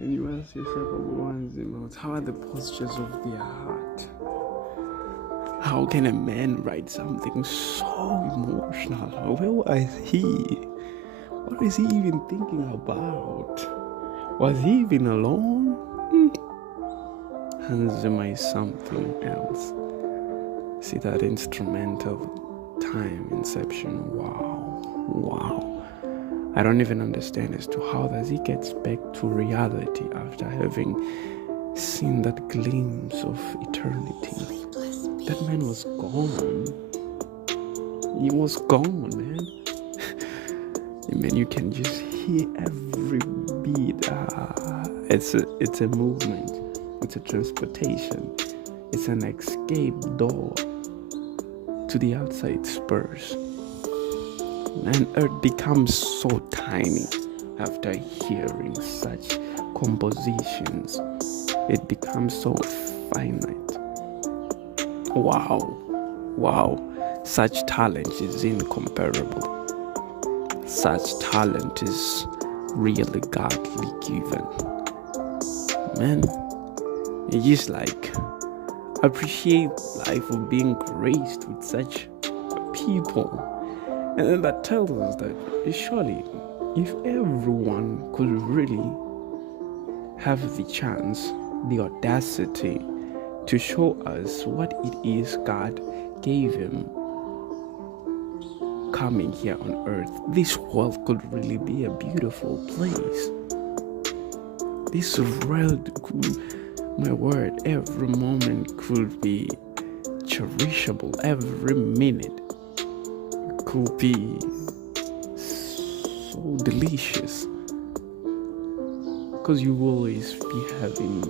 And you ask yourself, how are the postures of their heart? How can a man write something so emotional? Where was he? What is he even thinking about? Was he even alone? Hans Zimmer is something else. See that instrumental time inception. Wow. I don't even understand as to how does he get back to reality after having seen that glimpse of eternity. That man was gone. He was gone, man. Man, you can just hear every beat. It's a movement. It's a transportation. It's an escape door to the outside Spurs. And Earth becomes so tiny after hearing such compositions. It becomes so finite. Wow. Such talent is incomparable. Such talent is really godly given. Man, it's just like appreciate life of being graced with such people. And then that tells us that surely if everyone could really have the chance, the audacity to show us what it is God gave him coming here on earth, this world could really be a beautiful place. This world could, my word, every moment could be cherishable. Every minute could be so delicious, because you will always be having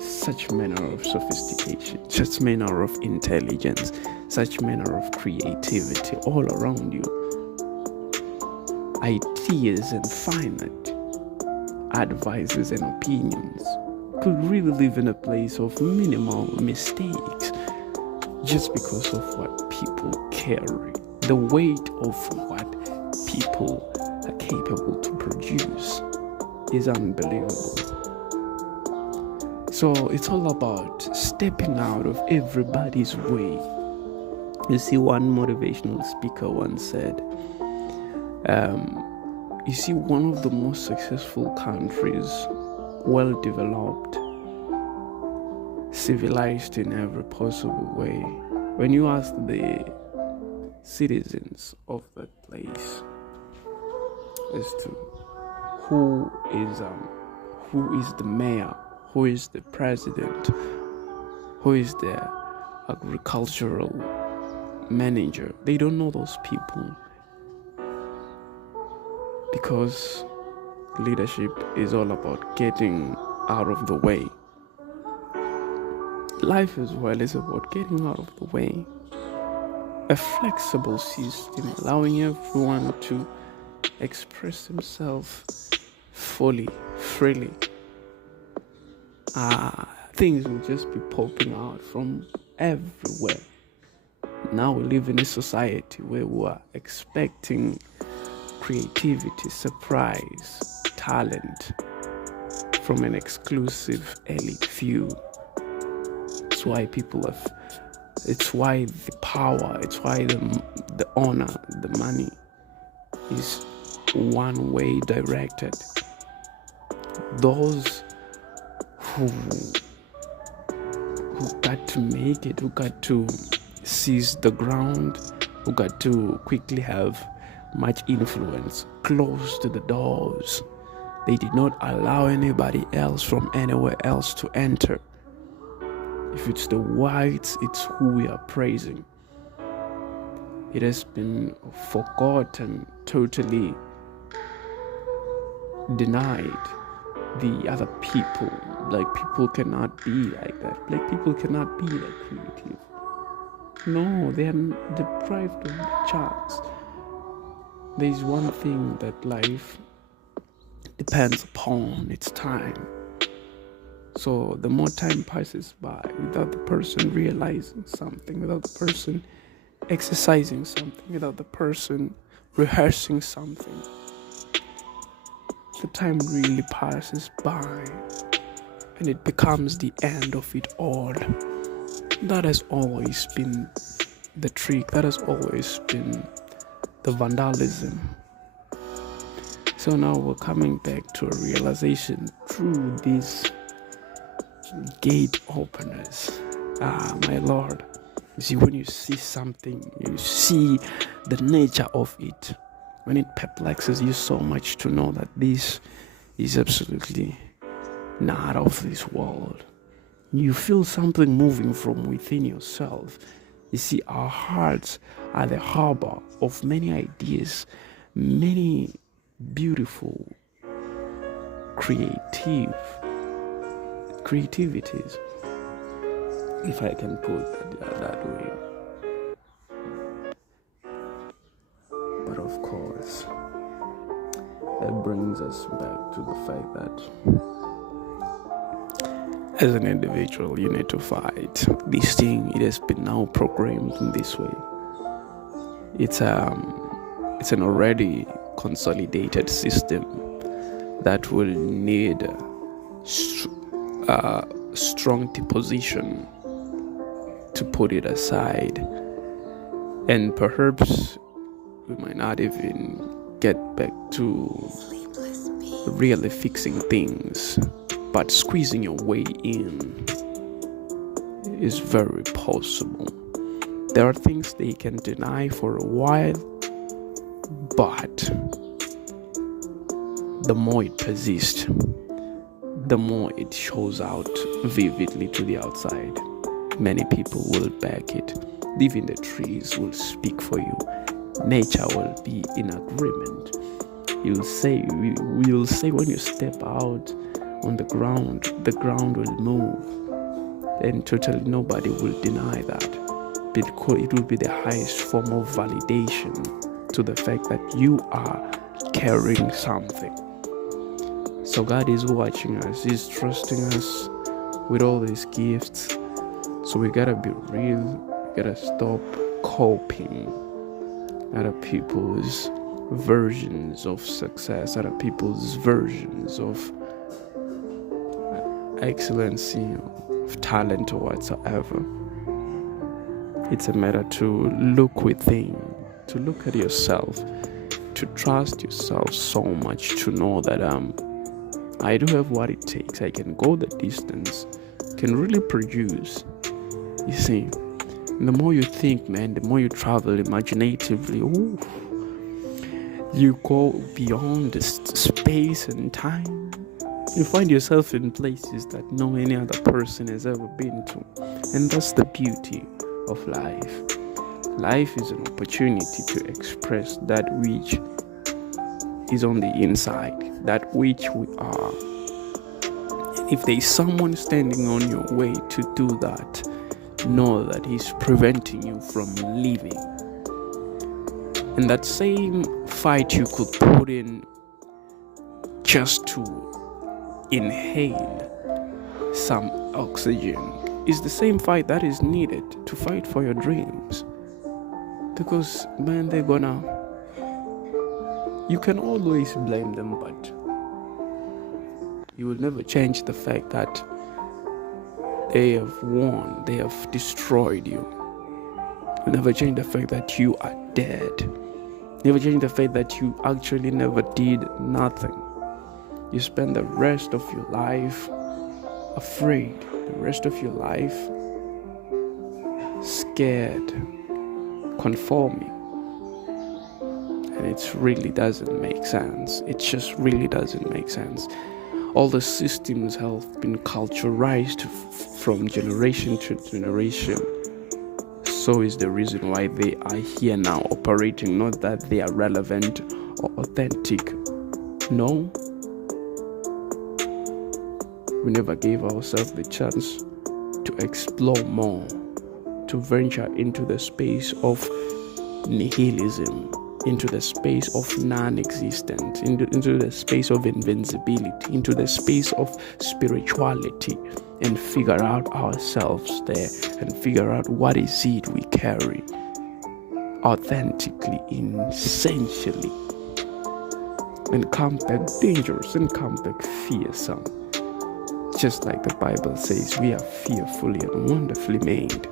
such manner of sophistication, such manner of intelligence, such manner of creativity all around you. Ideas and finite advices and opinions could really live in a place of minimal mistakes just because of what people carry. The weight of what people are capable to produce is unbelievable. So it's all about stepping out of everybody's way. You see, one motivational speaker once said, you see, one of the most successful countries, well developed, civilized in every possible way, when you ask the citizens of that place as to who is the mayor, who is the president, who is the agricultural manager, they don't know those people, because leadership is all about getting out of the way. Life as well is about getting out of the way. A flexible system allowing everyone to express himself fully, freely. Things will just be popping out from everywhere. Now we live in a society where we are expecting creativity, surprise, talent from an exclusive elite few. It's why it's why the power, it's why the honor, the money is one way directed. Those who got to make it, who got to seize the ground, who got to quickly have much influence, closed the doors. They did not allow anybody else from anywhere else to enter. If it's the whites, it's who we are praising. It has been forgotten, totally denied. The other people, black people cannot be like that. Black people cannot be that creative. No, they are deprived of the chance. There is one thing that life depends upon, it's time. So the more time passes by without the person realizing something, without the person exercising something, without the person rehearsing something, the time really passes by and it becomes the end of it all. That has always been the trick, that has always been the vandalism. So now we're coming back to a realization through these gate openers. My Lord. You see, when you see something, you see the nature of it. When it perplexes you so much to know that this is absolutely not of this world. You feel something moving from within yourself. You see, our hearts are the harbor of many ideas, many beautiful, creativities, if I can put it that way. But of course, that brings us back to the fact that as an individual, you need to fight this thing. It has been now programmed in this way. It's an already consolidated system that will need strong deposition to put it aside, and perhaps we might not even get back to really fixing things, but squeezing your way in is very possible. There are things they can deny for a while, but the more it persists, the more it shows out vividly to the outside. Many people will back it. Even the trees will speak for you. Nature will be in agreement. We'll say when you step out on the ground will move. And totally nobody will deny that. Because it will be the highest form of validation to the fact that you are carrying something. So God is watching us. He's trusting us with all these gifts. So we gotta be real. We gotta stop copying other people's versions of success, other people's versions of excellency, of talent, or whatsoever. It's a matter to look within, to look at yourself, to trust yourself so much, to know that I do have what it takes. I can go the distance, can really produce. You see, the more you think, man, the more you travel imaginatively. Ooh, you go beyond the space and time. You find yourself in places that no any other person has ever been to. And that's the beauty of life. Life is an opportunity to express that which is on the inside, that which we are. And if there is someone standing on your way to do that, know that he's preventing you from living. And that same fight you could put in just to inhale some oxygen is the same fight that is needed to fight for your dreams. Because, man, you can always blame them, but you will never change the fact that they have won, they have destroyed you. You'll never change the fact that you are dead. Never change the fact that you actually never did nothing. You spend the rest of your life afraid, the rest of your life scared, conforming. And it really doesn't make sense. It just really doesn't make sense. All the systems have been culturalized from generation to generation. So is the reason why they are here now operating, not that they are relevant or authentic. No. We never gave ourselves the chance to explore more, to venture into the space of nihilism, into the space of non-existence, into the space of invincibility, into the space of spirituality, and figure out ourselves there, and figure out what is it we carry authentically, essentially. and come back dangerous and come back fearsome. Just like the Bible says, we are fearfully and wonderfully made.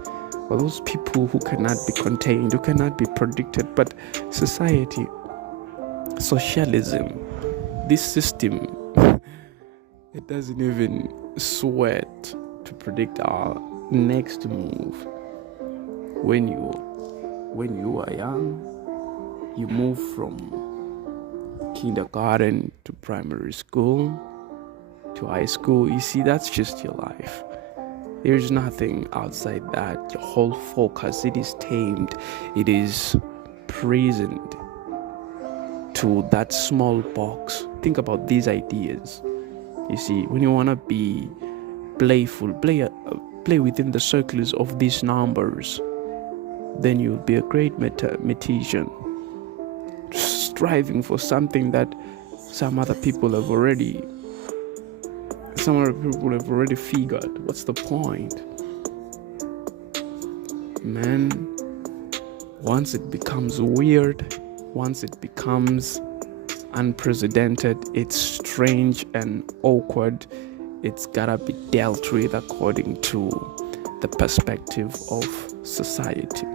For those people who cannot be contained, who cannot be predicted, but society, socialism, this system, it doesn't even sweat to predict our next move. When you are young, you move from kindergarten to primary school to high school. You see, that's just your life. There's nothing outside that. Your whole focus, it is tamed, it is prisoned to that small box. Think about these ideas. You see, when you want to be playful, play within the circles of these numbers, then you'll be a great mathematician, striving for something that some other people have already figured. What's the point? Man, once it becomes weird, once it becomes unprecedented, it's strange and awkward, it's gotta be dealt with according to the perspective of society.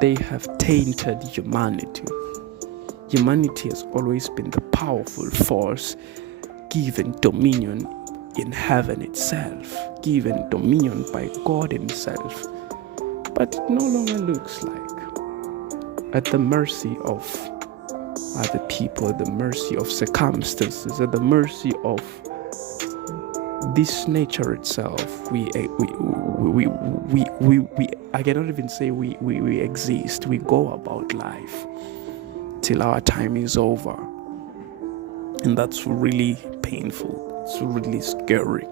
They have tainted humanity. Humanity has always been the powerful force given dominion in heaven itself, given dominion by God himself. But it no longer looks like at the mercy of other people, at the mercy of circumstances, at the mercy of this nature itself. We I cannot even say we exist. We go about life till our time is over. And that's really painful. It's really scary.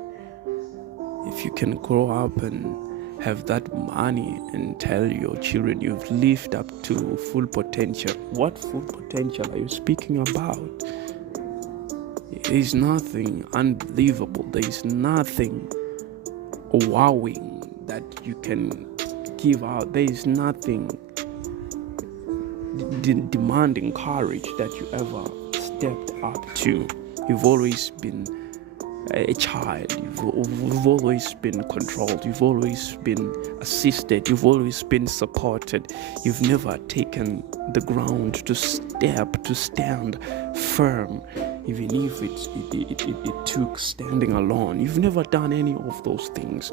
If you can grow up and have that money and tell your children you've lived up to full potential, what full potential are you speaking about? There is nothing unbelievable. There is nothing wowing that you can give out. There is nothing demanding courage that you ever stepped up to. You've always been a child. You've always been controlled. You've always been assisted. You've always been supported. You've never taken the ground to stand firm, even if it took standing alone. You've never done any of those things.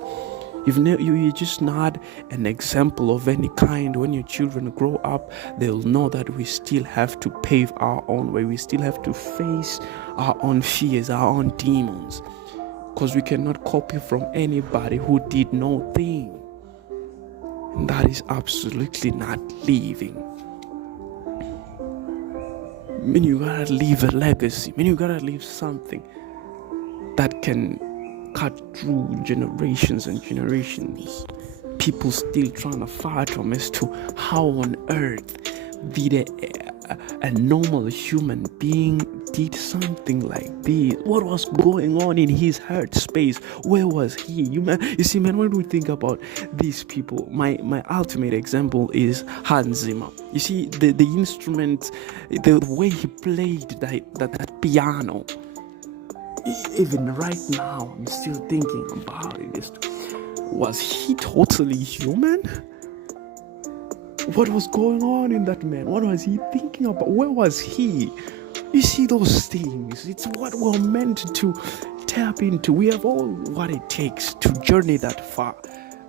You're just not an example of any kind. When your children grow up, they'll know that we still have to pave our own way. We still have to face our own fears, our own demons, because we cannot copy from anybody who did no thing. And that is absolutely not living. You gotta leave a legacy. You gotta leave something that can cut through generations and generations. People still trying to fathom as to how on earth did a normal human being did something like this. What was going on in his heart space? Where was he? You see, man, when we think about these people, my ultimate example is Hans Zimmer. You see, the instrument, the way he played that piano. Even right now, I'm still thinking about it. Was he totally human? What was going on in that man? What was he thinking about? Where was he? You see, those things, it's what we're meant to tap into. We have all what it takes to journey that far.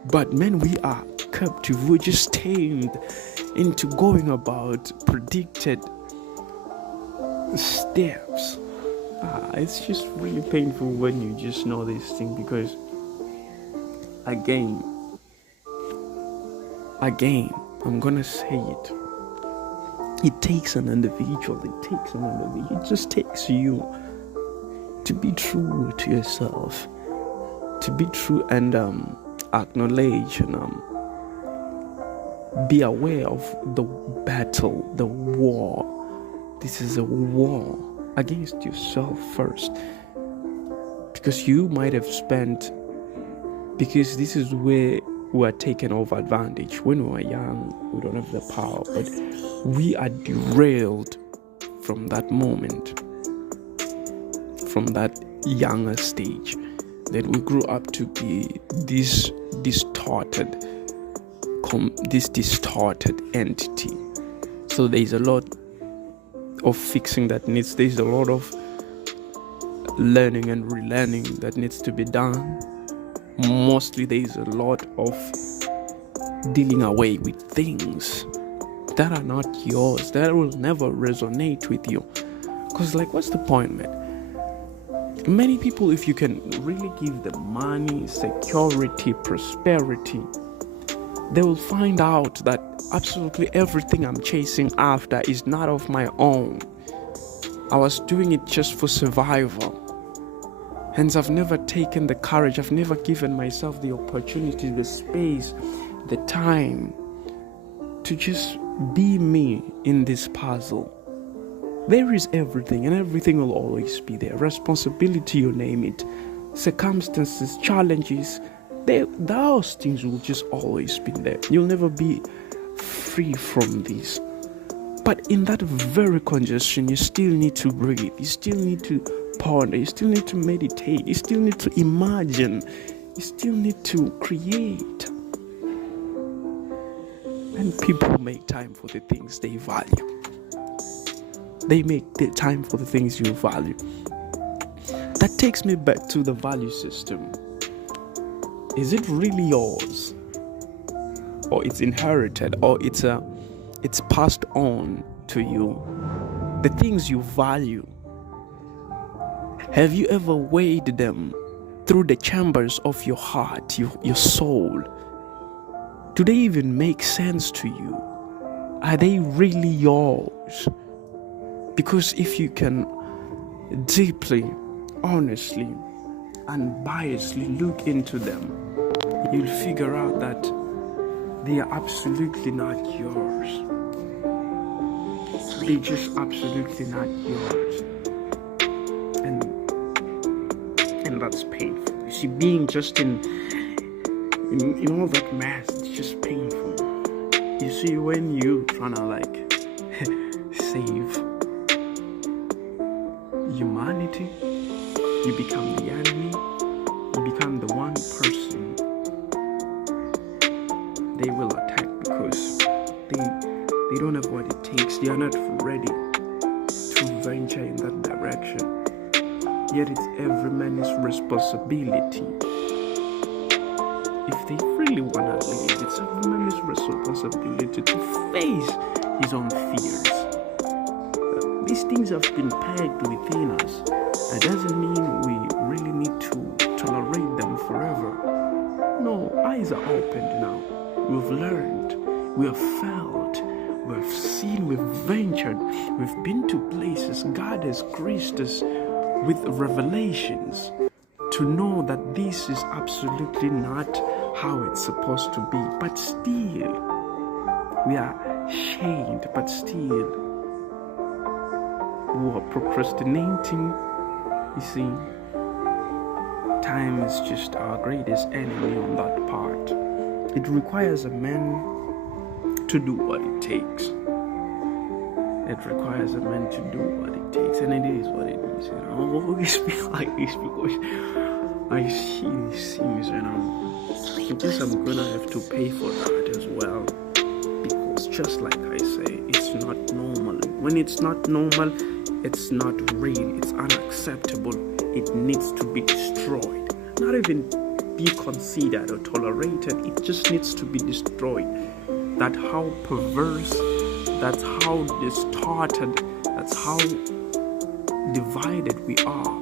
But man, we are captive. We're just tamed into going about predicted steps. It's just really painful when you just know this thing, because again, I'm gonna say it. It takes an individual. It just takes you to be true to yourself, to be true and acknowledge and be aware of the battle, the war. This is a war against yourself first, because you might have spent, because this is where we are taken over advantage. When we are young, we don't have the power, but we are derailed from that moment, from that younger stage, that we grew up to be this distorted entity. So there's a lot of fixing there's a lot of learning and relearning that needs to be done. Mostly there's a lot of dealing away with things that are not yours, that will never resonate with you. Because what's the point, man? Many people, if you can really give them money, security, prosperity, they will find out that absolutely everything I'm chasing after is not of my own. I was doing it just for survival. Hence, I've never taken the courage, I've never given myself the opportunity, the space, the time to just be me in this puzzle. There is everything, and everything will always be there. Responsibility, you name it, circumstances, challenges, those things will just always be there. You'll never be free from these. But in that very congestion, you still need to breathe. You still need to ponder. You still need to meditate. You still need to imagine. You still need to create. And people make time for the things they value. They make the time for the things you value. That takes me back to the value system. Is it really yours? Or it's inherited? Or it's passed on to you? The things you value, have you ever weighed them through the chambers of your heart, your soul? Do they even make sense to you? Are they really yours? Because if you can deeply, honestly, unbiasedly look into them, you'll figure out that they are absolutely not yours. They're just absolutely not yours. And that's painful. You see, being just in all that mess, it's just painful. You see, when you trying to save humanity, you become the enemy, you become the one person they will attack because they don't have what it takes. They are not ready to venture in that direction. Yet it's every man's responsibility. If they really want to live, it's every man's responsibility to face his own fears. These things have been pegged within us. That doesn't mean we really need to tolerate them forever. No, eyes are opened now. We've learned, we have felt, we've seen, we've ventured, we've been to places. God has graced us with revelations to know that this is absolutely not how it's supposed to be. But still, we are shamed, but still, we are procrastinating. You see, time is just our greatest enemy on that part. It requires a man to do what it takes. It requires a man to do what it takes, and it is what it is. I always speak like this because I see these things, I guess I'm gonna have to pay for that as well. Because just like I say, it's not normal. When it's not normal, it's not real. It's unacceptable. It needs to be destroyed. Not even be considered or tolerated. It just needs to be destroyed. That's how perverse, that's how distorted, that's how divided we are.